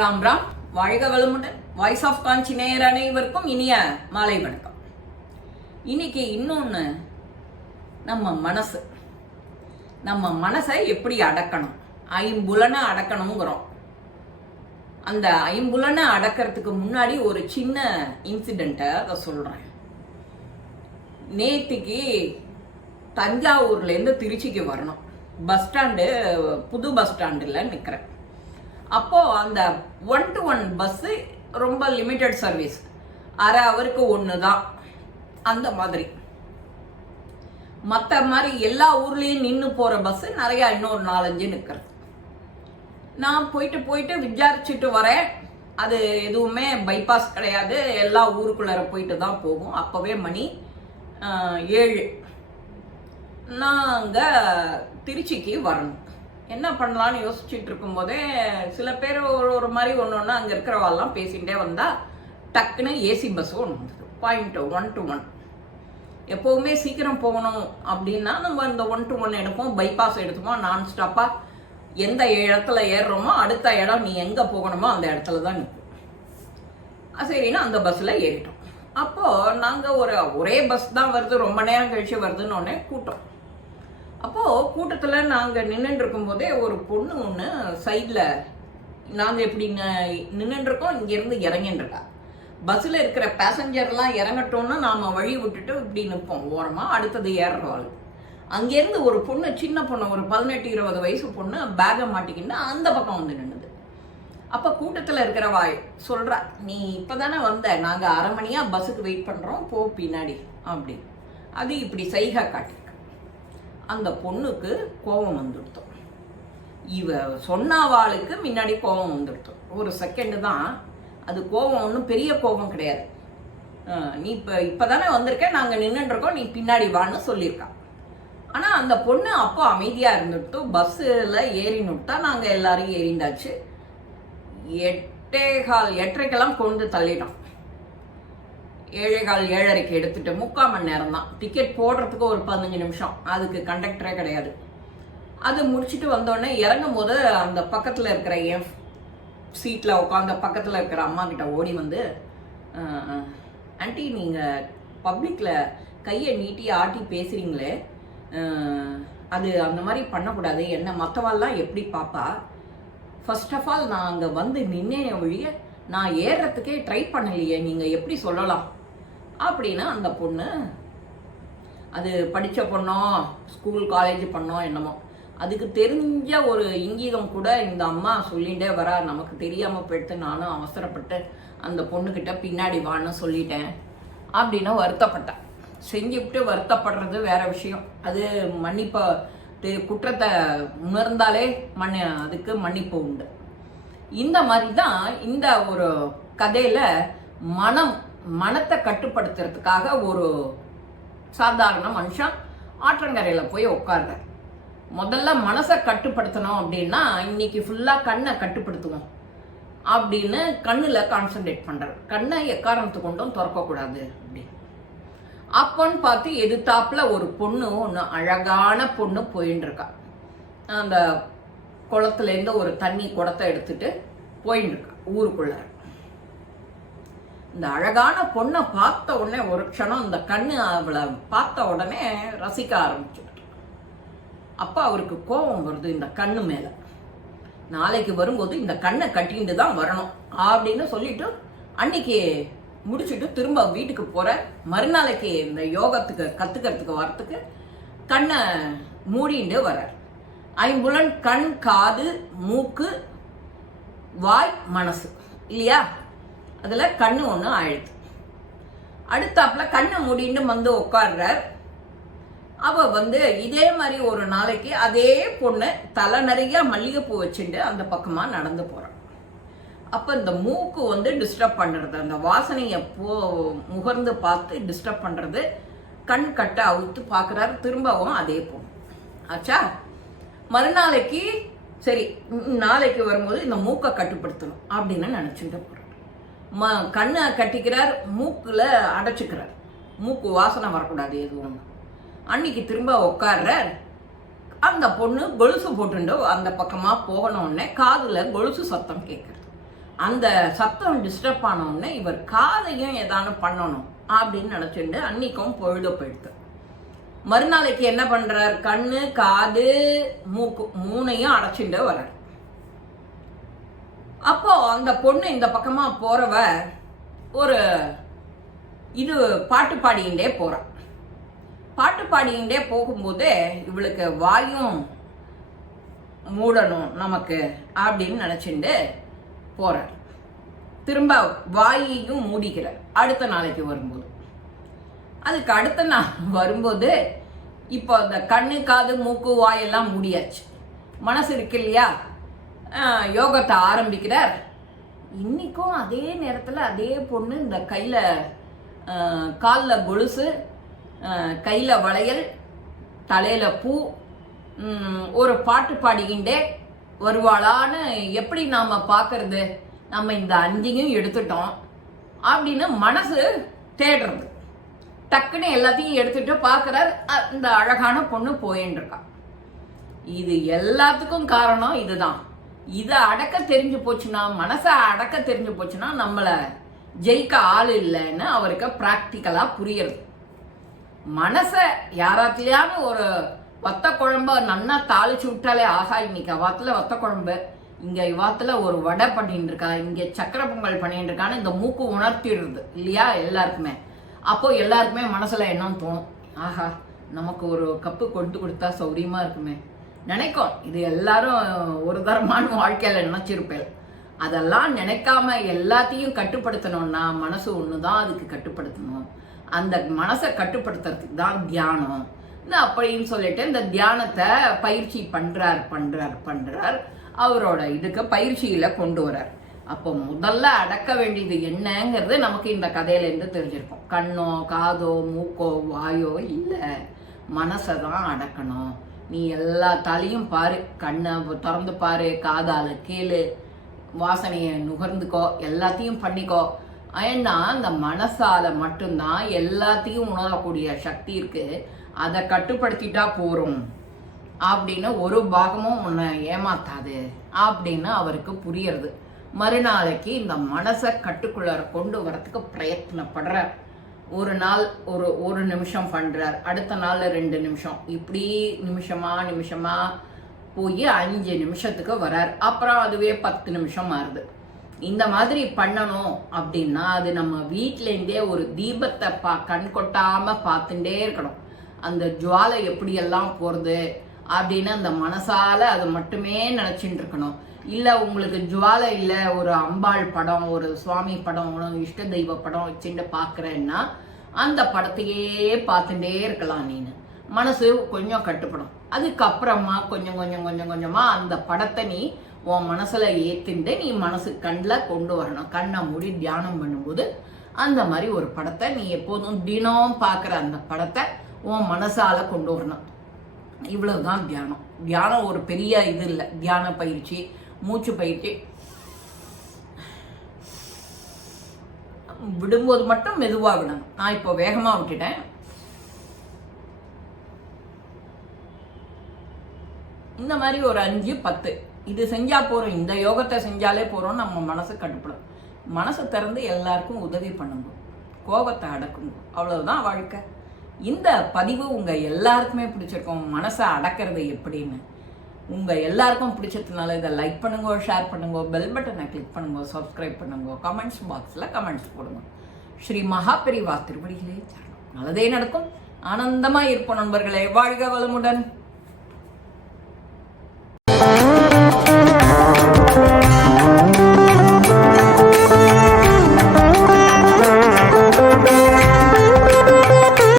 ராம் ராம். வாழ்க வளமுடன். Voice of காஞ்சி நேயர் அனைவருக்கும் இனிய மாலை வணக்கம். இன்னைக்கு இன்னொன்று நம்ம மனசு. நம்ம மனசை எப்படி அடக்கணும்? ஐம்புலனை அடக்கணுங்கிறோம் அந்த ஐம்புலனை அடக்கிறதுக்கு முன்னாடி ஒரு சின்ன இன்சிடெண்ட்டை அதை சொல்கிறேன் நேற்றுக்கு தஞ்சாவூர்லேருந்து திருச்சிக்கு வரணும். பஸ் ஸ்டாண்டு புது பஸ் ஸ்டாண்டில் நிற்கிறேன் அப்போது அந்த ஒன் டு ஒன் பஸ்ஸு ரொம்ப லிமிட்டட் சர்வீஸ் அரை அவருக்கு ஒன்று தான் அந்த மாதிரி. மற்ற மாதிரி எல்லா ஊர்லேயும் நின்று போகிற பஸ்ஸு நிறையா இன்னொரு நாலஞ்சு நிற்கிறது நான் போயிட்டு போயிட்டு விசாரிச்சுட்டு வரேன். அது எதுவுமே பைபாஸ் கிடையாது. எல்லா ஊருக்குள்ளார போயிட்டு தான் போகும். அப்போவே மணி ஏழு. நாங்கள் திருச்சிக்கு வரணும். என்ன பண்ணலான்னு யோசிச்சுட்டு இருக்கும்போதே சில பேர் ஒரு ஒரு மாதிரி ஒன்று ஒன்று அங்கே இருக்கிறவாள்லாம் பேசிகிட்டே வந்தால் டக்குன்னு ஏசி பஸ் ஒன்று வந்தது பாயிண்ட் ஒன் டு ஒன் எப்போவுமே சீக்கிரம் போகணும் அப்படின்னா நம்ம இந்த ஒன் டு ஒன் எடுப்போம் பைபாஸ் எடுத்துப்போம். நான் ஸ்டாப்பாக எந்த இடத்துல ஏறுறோமோ அடுத்த இடம் நீ எங்கே போகணுமோ அந்த இடத்துல தான் நிற்போம் அஹ் அந்த பஸ்ஸில் ஏறிட்டோம். அப்போது நாங்கள் ஒரு ஒரே பஸ் தான் வருது ரொம்ப நேரம் கழிச்சு வருதுன்னு ஒன்னே கூட்டம். அப்போது கூட்டத்தில் நாங்கள் நின்றுட்டு இருக்கும்போதே ஒரு பொண்ணு ஒன்று சைடில் நாங்கள் இப்படி நின்றுட்டு இருக்கோம் இங்கேருந்து இறங்கின்னு இருக்கா பஸ்ஸில் இருக்கிற பேசஞ்சர்லாம் இறங்கட்டோம்னா நாம் வழி விட்டுட்டு இப்படி நிற்போம் ஓரமாக அடுத்தது ஏறுறோம் அங்கேருந்து ஒரு பொண்ணு சின்ன பொண்ணு ஒரு பதினெட்டு இருபது வயசு பொண்ணு பேகை மாட்டிக்கின்னு அந்த பக்கம் வந்து நின்னுது. அப்போ கூட்டத்தில் இருக்கிறவா சொல்கிறா நீ இப்போ தானே வந்த நாங்கள் அரை மணியாக பஸ்ஸுக்கு வெயிட் பண்ணுறோம் போ பின்னாடி அப்படி அது இப்படி சைகா காட்டு. அந்த பொண்ணுக்கு கோபம் வந்துடுத்தோம். இவ சொன்னாவாளுக்கு முன்னாடி கோபம் வந்துடுத்தோம். ஒரு செகண்டு தான். அது கோபம் ஒன்றும் பெரிய கோபம் கிடையாது. நீ இப்போ இப்போ தானே வந்திருக்க நாங்கள் நின்றுட்டுருக்கோம் நீ பின்னாடி வான்னு சொல்லியிருக்கா. ஆனால் அந்த பொண்ணு அப்போ அமைதியாக இருந்துட்டோம் பஸ்ஸில் ஏறினுட்டா நாங்கள் எல்லாரும் ஏறிந்தாச்சு எட்டே கால் எட்டரைக்கெல்லாம் கொண்டு தள்ளிட்டோம். ஏழே கால் ஏழரைக்கு எடுத்துட்டு முக்கால் மணி நேரம் தான் டிக்கெட் போடுறதுக்கு ஒரு பதினஞ்சு நிமிஷம். அதுக்கு கண்டக்டரே கிடையாது. அது முடிச்சுட்டு வந்தோடனே இறங்கும் போது அந்த பக்கத்தில் இருக்கிற என் சீட்டில் உட்காந்த பக்கத்தில் இருக்கிற அம்மா கிட்ட ஓடி வந்து ஆன்ட்டி நீங்கள் பப்ளிக்கில் கையை நீட்டி ஆட்டி பேசுகிறீங்களே அது அந்த மாதிரி பண்ணக்கூடாது. என்ன மற்றவாள்லாம் எப்படி பாப்பா? ஃபர்ஸ்ட் ஆஃப் ஆல் நான் அங்கே வந்து நின்னேனே ஒழிய நான் ஏறுறதுக்கே ட்ரை பண்ணலையே. நீங்கள் எப்படி சொல்லலாம்? அப்படின்னா அந்த பொண்ணு அது படித்த பொண்ணோ ஸ்கூல் காலேஜ் பண்ணோம் என்னமோ அதுக்கு தெரிஞ்ச ஒரு இங்கீதம் கூட இந்த அம்மா சொல்லிகிட்டே வரா நமக்கு தெரியாமல் போயிட்டு நானும் அவசரப்பட்டு அந்த பொண்ணுக்கிட்ட பின்னாடி வான்னு சொல்லிட்டேன் அப்படின்னு வருத்தப்பட்டேன் செஞ்சுவிட்டு வருத்தப்படுறது வேற விஷயம். அது மன்னிப்பை குற்றத்தை உணர்ந்தாலே மண் அதுக்கு மன்னிப்பு உண்டு. இந்த மாதிரி தான் இந்த ஒரு கதையில் மனம் மனத்தை கட்டுப்படுத்துறதுக்காக ஒரு சாதாரண மனுஷன் ஆற்றங்கரையில் போய் உட்கார்றார். முதல்ல மனசை கட்டுப்படுத்தணும் அப்படின்னா இன்னைக்கு ஃபுல்லாக கண்ணை கட்டுப்படுத்துவோம் அப்படின்னு கண்ணில் கான்சென்ட்ரேட் பண்ணுறார் கண்ணை எக்காரணத்து கொண்டும் திறக்கக்கூடாது அப்படின்னு அப்போன்னு பார்த்து எதிர்த்தாப்புல ஒரு பொண்ணு ஒன்று அழகான பொண்ணு போயின்னு இருக்கா. அந்த குளத்துலேருந்து ஒரு தண்ணி குடத்தை எடுத்துட்டு போயின்னு இருக்கா ஊருக்குள்ள இந்த அழகான பொண்ணை பார்த்த உடனே ஒரு க்ஷணம் இந்த கண்ணு அவளை பார்த்த உடனே ரசிக்க ஆரம்பிச்சுட்டு அப்போ அவருக்கு கோபம் வருது இந்த கண்ணு மேலே. நாளைக்கு வரும்போது இந்த கண்ணை கட்டிட்டு தான் வரணும் அப்படின்னு சொல்லிட்டு அன்னைக்கு முடிச்சுட்டு திரும்ப வீட்டுக்கு போகிற மறுநாளைக்கு இந்த யோகத்துக்கு கற்றுக்கிறதுக்கு வரத்துக்கு கண்ணை மூடிண்டு வர்றார். ஐம்புலன் கண் காது மூக்கு வாய் மனசு. இல்லையா? அதில் கண்ணு ஒன்று அழுது அடுத்தாப்புல கண்ணை மூடின்னு வந்து உட்கார்றார். அவ வந்து இதே மாதிரி ஒரு நாளைக்கு அதே பொண்ணு தலை நிறைய மல்லிகைப்பூ வச்சுட்டு அந்த பக்கமாக நடந்து போகிறான் அப்போ இந்த மூக்கு வந்து டிஸ்டர்ப் பண்ணுறது அந்த வாசனையை போ முகர்ந்து பார்த்து டிஸ்டர்ப் பண்ணுறது கண் கட்டை அவுத்து பார்க்குறாரு திரும்பவும் அதே பொண்ணு. ஆச்சா? மறுநாளைக்கு சரி நாளைக்கு வரும்போது இந்த மூக்கை கட்டுப்படுத்தணும் அப்படின்னு நினச்சிட்டு போகிறோம் ம கண்ணை கட்டிக்கிறார் மூக்கில் அடைச்சிக்கிறார். மூக்கு வாசனை வரக்கூடாது எதுவும் அன்னைக்கு திரும்ப உட்கார்றார் அந்த பொண்ணு கொலுசு போட்டுண்டு அந்த பக்கமாக போகணுன்னே காதில் கொலுசு சத்தம் கேட்குறது அந்த சத்தம் டிஸ்டர்ப் ஆனோடனே இவர் காதையும் ஏதானு பண்ணணும் அப்படின்னு நினச்சிட்டு அன்னைக்கும் பொழுத போயிடுது. மறுநாளைக்கு என்ன பண்ணுறார் கண்ணு காது மூக்கு மூணையும் அடைச்சிட்டு வர்றார். அப்போ அந்த பொண்ணு இந்த பக்கமா போறவ ஒரு இது பாட்டு பாடிக்கிட்டே போறான் பாட்டு பாடிக்கிட்டே போகும்போது இவளுக்கு வாயும் மூடணும் நமக்கு அப்படின்னு நினைச்சுட்டு போறார். திரும்ப வாயையும் மூடிக்கிறார். அடுத்த நாளைக்கு வரும்போது. அதுக்கு அடுத்த நாள் வரும்போது இப்போ அந்த கண்ணு காது மூக்கு வாயெல்லாம் மூடியாச்சு. மனசு இருக்கு இல்லையா? யோகத்தை ஆரம்பிக்கிறார். இன்னைக்கும் அதே நேரத்தில் அதே பொண்ணு இந்த கையில் காலில் கொலுசு கையில் வளையல் தலையில் பூ ஒரு பாட்டு பாடிக்கிண்டே வருவாளான்னு எப்படி நாம் பார்க்கறது நம்ம இந்த அஞ்சையும் எடுத்துட்டோம் அப்படின்னு மனசு தேடுறது. டக்குன்னு எல்லாத்தையும் எடுத்துட்டு பார்க்குறார் இந்த அழகான பொண்ணு போயின்னு இருக்கா. இது எல்லாத்துக்கும் காரணம் இதுதான். இதை அடக்க தெரிஞ்சு போச்சுன்னா மனசை அடக்க தெரிஞ்சு போச்சுன்னா நம்மளை ஜெயிக்க ஆள் இல்லைன்னு அவருக்கு ப்ராக்டிக்கலா புரியுறது. மனசை யாராத்துலையாவது ஒரு வத்த குழம்ப நன்னா தாளிச்சு விட்டாலே ஆஹா இன்னைக்கு வாத்துல வத்த குழம்பு இங்க இவாத்துல ஒரு வடை பண்ணிட்டு இருக்கா இங்க சக்கரை பொங்கல் பண்ணிட்டு இருக்கான்னு இந்த மூக்கு உணர்த்திடுறது இல்லையா எல்லாருக்குமே. அப்போ எல்லாருக்குமே மனசுல என்ன தோணும். ஆஹா நமக்கு ஒரு கப்பு கொண்டு கொடுத்தா சௌரியமா இருக்குமே. நினைக்கும். இது எல்லாரும் ஒரு தரமான வாழ்க்கையில் நினச்சிருப்பேன். அதெல்லாம் நினைக்காம எல்லாத்தையும் கட்டுப்படுத்தணும்னா மனசு ஒன்று தான் அதுக்கு கட்டுப்படுத்தணும். அந்த மனசை கட்டுப்படுத்துறதுக்கு தான் தியானம். இந்த அப்படின்னு சொல்லிட்டு இந்த தியானத்தை பயிற்சி பண்ணுறார் பண்ணுறார் பண்ணுறார் அவரோட இதுக்கு பயிற்சியில் கொண்டு வரார் அப்போ முதல்ல அடக்க வேண்டியது என்னங்கிறது நமக்கு இந்த கதையிலேருந்து தெரிஞ்சிருக்கும். கண்ணோ காதோ மூக்கோ வாயோ இல்லை. மனசை தான் அடக்கணும். நீ எல்லா தலையும் பாரு கண்ணை திறந்து பாரு காதால கேளு வாசனையை நுகர்ந்துக்கோ எல்லாத்தையும் பண்ணிக்கோ. ஏன்னா அந்த மனசால மட்டும்தான் எல்லாத்தையும் உணரக்கூடிய சக்தி இருக்கு. அதை கட்டுப்படுத்திட்டா போறோம் அப்படின்னு ஒரு பாகமும் உன்னை ஏமாத்தாது அப்படின்னு அவருக்கு புரியறது. மறுநாளைக்கு இந்த மனசை கட்டுக்குள்ளார கொண்டு வரத்துக்கு பிரயத்தனப்படுற ஒரு நாள் ஒரு ஒரு நிமிஷம் பண்ணுறார் அடுத்த நாள் ரெண்டு நிமிஷம். இப்படி நிமிஷமா நிமிஷமா போய் அஞ்சு நிமிஷத்துக்கு வரார். அப்புறம் அதுவே பத்து நிமிஷம் மாறுது. இந்த மாதிரி பண்ணணும் அப்படின்னா அது நம்ம வீட்டிலேருந்தே ஒரு தீபத்தை பா கண் கொட்டாமல் பார்த்துட்டே இருக்கணும். அந்த ஜுவாலை எப்படியெல்லாம் போகிறது அப்படின்னு அந்த மனசால அது மட்டுமே நினச்சிட்டு இருக்கணும். இல்லை உங்களுக்கு ஜுவாலை இல்லை ஒரு அம்பாள் படம் ஒரு சுவாமி படம் இஷ்ட தெய்வ படம் வச்சுட்டு பார்க்குறேன்னா அந்த படத்தையே பார்த்துட்டே இருக்கலாம் நீனு. மனசு கொஞ்சம் கட்டுப்படும். அதுக்கப்புறமா கொஞ்சம் கொஞ்சம் கொஞ்சம் கொஞ்சமா அந்த படத்தை நீ உன் மனசுல ஏத்திண்டு நீ மனசு கண்ணில் கொண்டு வரணும். கண்ணை மூடி தியானம் பண்ணும்போது அந்த மாதிரி ஒரு படத்தை நீ எப்போதும் தினம் பார்க்குற அந்த படத்தை உன் மனசால கொண்டு வரணும். இவ்வளவு தான் தியானம். தியானம் ஒரு பெரிய இது இல்லை. தியான பயிற்சி மூச்சு பயிற்சி. விடும்போது மட்டும் மெதுவாக விடணும். நான் இப்போ வேகமாக விட்டுட்டேன். இந்த மாதிரி ஒரு அஞ்சு பத்து. இது செஞ்சால் போகிறோம் இந்த யோகத்தை செஞ்சாலே போகிறோம் நம்ம மனசு கட்டுப்படும். மனசை திறந்து எல்லாருக்கும் உதவி பண்ணுங்க. கோபத்தை அடக்குங்க. அவ்வளவுதான் வாழ்க்கை. இந்த பதிவு உங்கள் எல்லாருக்குமே பிடிச்சிருக்கும். மனசை அடக்கிறது எப்படின்னு. உங்கள் எல்லாருக்கும் பிடிச்சதுனால இதை லைக் பண்ணுங்க ஷேர் பண்ணுங்க பெல் பட்டனை கிளிக் பண்ணுங்க சப்ஸ்கிரைப் பண்ணுங்க கமெண்ட்ஸ் பாக்ஸில் கமெண்ட்ஸ் போடுங்க. ஸ்ரீ மகாபெரிவா திருவடிகளே நல்லதே நடக்கும். ஆனந்தமாக இருப்போம் நண்பர்களே. வாழ்க வளமுடன்.